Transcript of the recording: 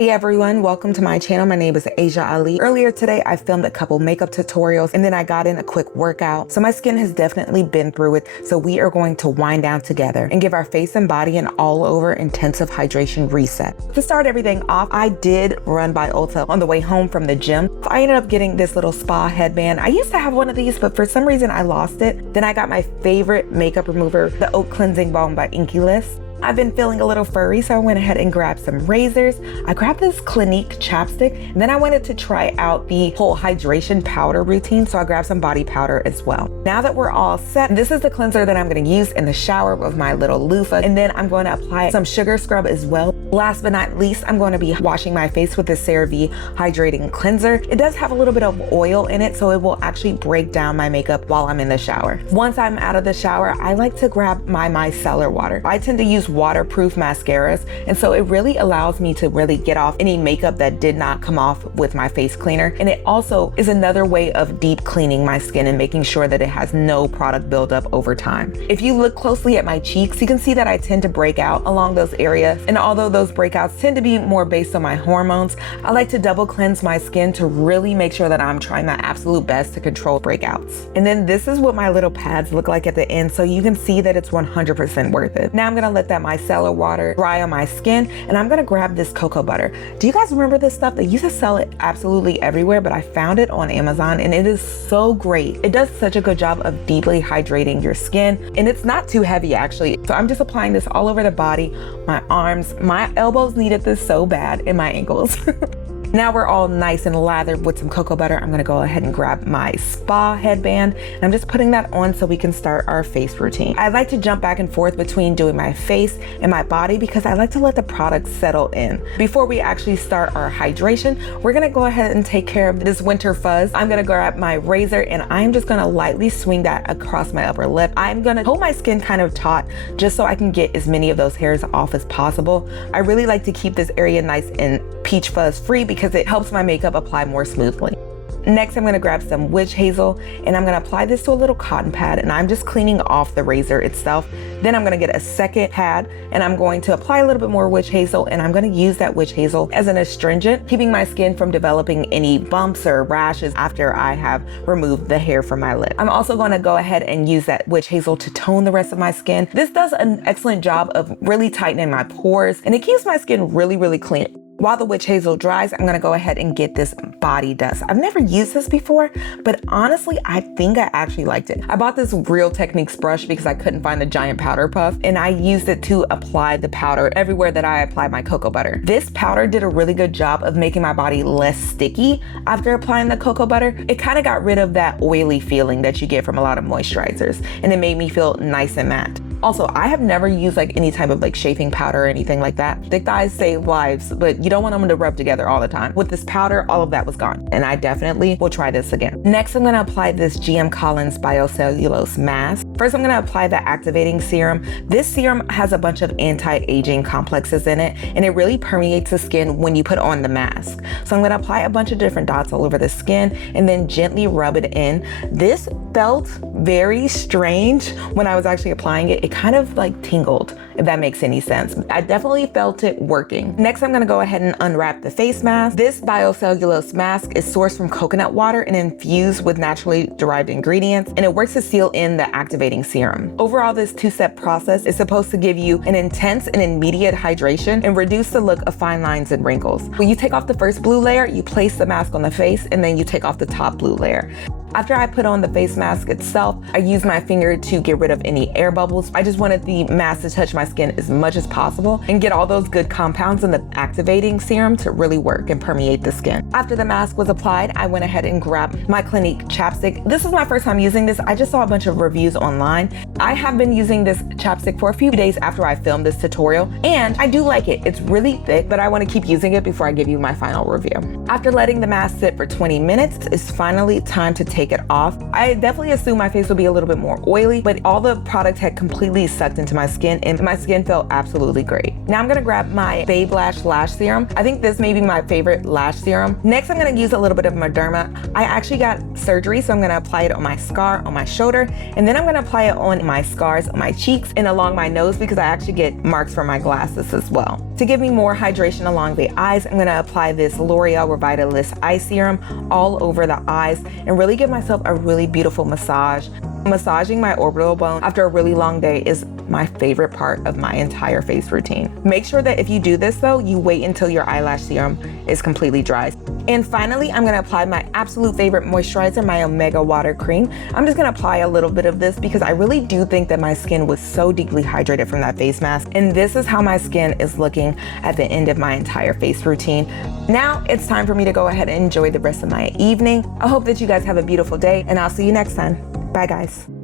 Hey everyone, welcome to my channel. My name is Asia Ali. Earlier today, I filmed a couple makeup tutorials and then I got in a quick workout. So my skin has definitely been through it. So we are going to wind down together and give our face and body an all over intensive hydration reset. To start everything off, I did run by Ulta on the way home from the gym. I ended up getting this little spa headband. I used to have one of these, but for some reason I lost it. Then I got my favorite makeup remover, the Oat Cleansing Balm by Inkylist. I've been feeling a little furry, so I went ahead and grabbed some razors. I grabbed this Clinique chapstick, and then I wanted to try out the whole hydration powder routine, so I grabbed some body powder as well. Now that we're all set, this is the cleanser that I'm gonna use in the shower with my little loofah, and then I'm going to apply some sugar scrub as well. Last but not least, I'm going to be washing my face with the CeraVe Hydrating Cleanser. It does have a little bit of oil in it, so it will actually break down my makeup while I'm in the shower. Once I'm out of the shower, I like to grab my micellar water. I tend to use waterproof mascaras, and so it really allows me to really get off any makeup that did not come off with my face cleaner. And it also is another way of deep cleaning my skin and making sure that it has no product buildup over time. If you look closely at my cheeks, you can see that I tend to break out along those areas. And although those breakouts tend to be more based on my hormones, I like to double cleanse my skin to really make sure that I'm trying my absolute best to control breakouts. And then this is what my little pads look like at the end, so you can see that it's 100% worth it. Now I'm gonna let that micellar water dry on my skin, and I'm gonna grab this cocoa butter. Do you guys remember this stuff? They used to sell it absolutely everywhere, but I found it on Amazon and it is so great. It does such a good job of deeply hydrating your skin, and it's not too heavy actually. So I'm just applying this all over the body, my arms, my elbows needed this so bad, and my ankles. Now we're all nice and lathered with some cocoa butter. I'm gonna go ahead and grab my spa headband, and I'm just putting that on so we can start our face routine. I like to jump back and forth between doing my face and my body because I like to let the product settle in. Before we actually start our hydration, we're gonna go ahead and take care of this winter fuzz. I'm gonna grab my razor and I'm just gonna lightly swing that across my upper lip. I'm gonna hold my skin kind of taut just so I can get as many of those hairs off as possible. I really like to keep this area nice and peach fuzz free because it helps my makeup apply more smoothly. Next, I'm gonna grab some witch hazel and I'm gonna apply this to a little cotton pad, and I'm just cleaning off the razor itself. Then I'm gonna get a second pad and I'm going to apply a little bit more witch hazel, and I'm gonna use that witch hazel as an astringent, keeping my skin from developing any bumps or rashes after I have removed the hair from my lip. I'm also gonna go ahead and use that witch hazel to tone the rest of my skin. This does an excellent job of really tightening my pores, and it keeps my skin really clean. While the witch hazel dries, I'm gonna go ahead and get this body dust. I've never used this before, but honestly, I think I actually liked it. I bought this Real Techniques brush because I couldn't find the giant powder puff, and I used it to apply the powder everywhere that I applied my cocoa butter. This powder did a really good job of making my body less sticky after applying the cocoa butter. It kind of got rid of that oily feeling that you get from a lot of moisturizers, and it made me feel nice and matte. Also, I have never used like any type of like shaving powder or anything like that. Thick thighs save lives, but you don't want them to rub together all the time. With this powder, all of that was gone, and I definitely will try this again. Next, I'm gonna apply this GM Collins Biocellulose Mask. First, I'm gonna apply the activating serum. This serum has a bunch of anti-aging complexes in it, and it really permeates the skin when you put on the mask. So I'm gonna apply a bunch of different dots all over the skin and then gently rub it in. This felt very strange when I was actually applying it. It kind of like tingled, if that makes any sense. I definitely felt it working. Next, I'm gonna go ahead and unwrap the face mask. This biocellulose mask is sourced from coconut water and infused with naturally derived ingredients, and it works to seal in the activating serum. Overall, this two-step process is supposed to give you an intense and immediate hydration and reduce the look of fine lines and wrinkles. When you take off the first blue layer, you place the mask on the face, and then you take off the top blue layer. After I put on the face mask itself, I used my finger to get rid of any air bubbles. I just wanted the mask to touch my skin as much as possible and get all those good compounds in the activating serum to really work and permeate the skin. After the mask was applied, I went ahead and grabbed my Clinique chapstick. This is my first time using this. I just saw a bunch of reviews online. I have been using this chapstick for a few days after I filmed this tutorial, and I do like it. It's really thick, but I want to keep using it before I give you my final review. After letting the mask sit for 20 minutes, it's finally time to take it off. I definitely assumed my face would be a little bit more oily, but all the product had completely sucked into my skin and my skin felt absolutely great. Now I'm gonna grab my Babe Lash Serum. I think this may be my favorite lash serum. Next, I'm gonna use a little bit of Mederma. I actually got surgery, so I'm gonna apply it on my scar, on my shoulder, and then I'm gonna apply it on my scars, on my cheeks, and along my nose because I actually get marks from my glasses as well. To give me more hydration along the eyes, I'm gonna apply this L'Oreal Revitalift Eye Serum all over the eyes and really give myself a really beautiful massage. Massaging my orbital bone after a really long day is my favorite part of my entire face routine. Make sure that if you do this though, you wait until your eyelash serum is completely dry. And finally, I'm gonna apply my absolute favorite moisturizer, my Omega Water Cream. I'm just gonna apply a little bit of this because I really do think that my skin was so deeply hydrated from that face mask. And this is how my skin is looking at the end of my entire face routine. Now it's time for me to go ahead and enjoy the rest of my evening. I hope that you guys have a beautiful day, and I'll see you next time. Bye guys.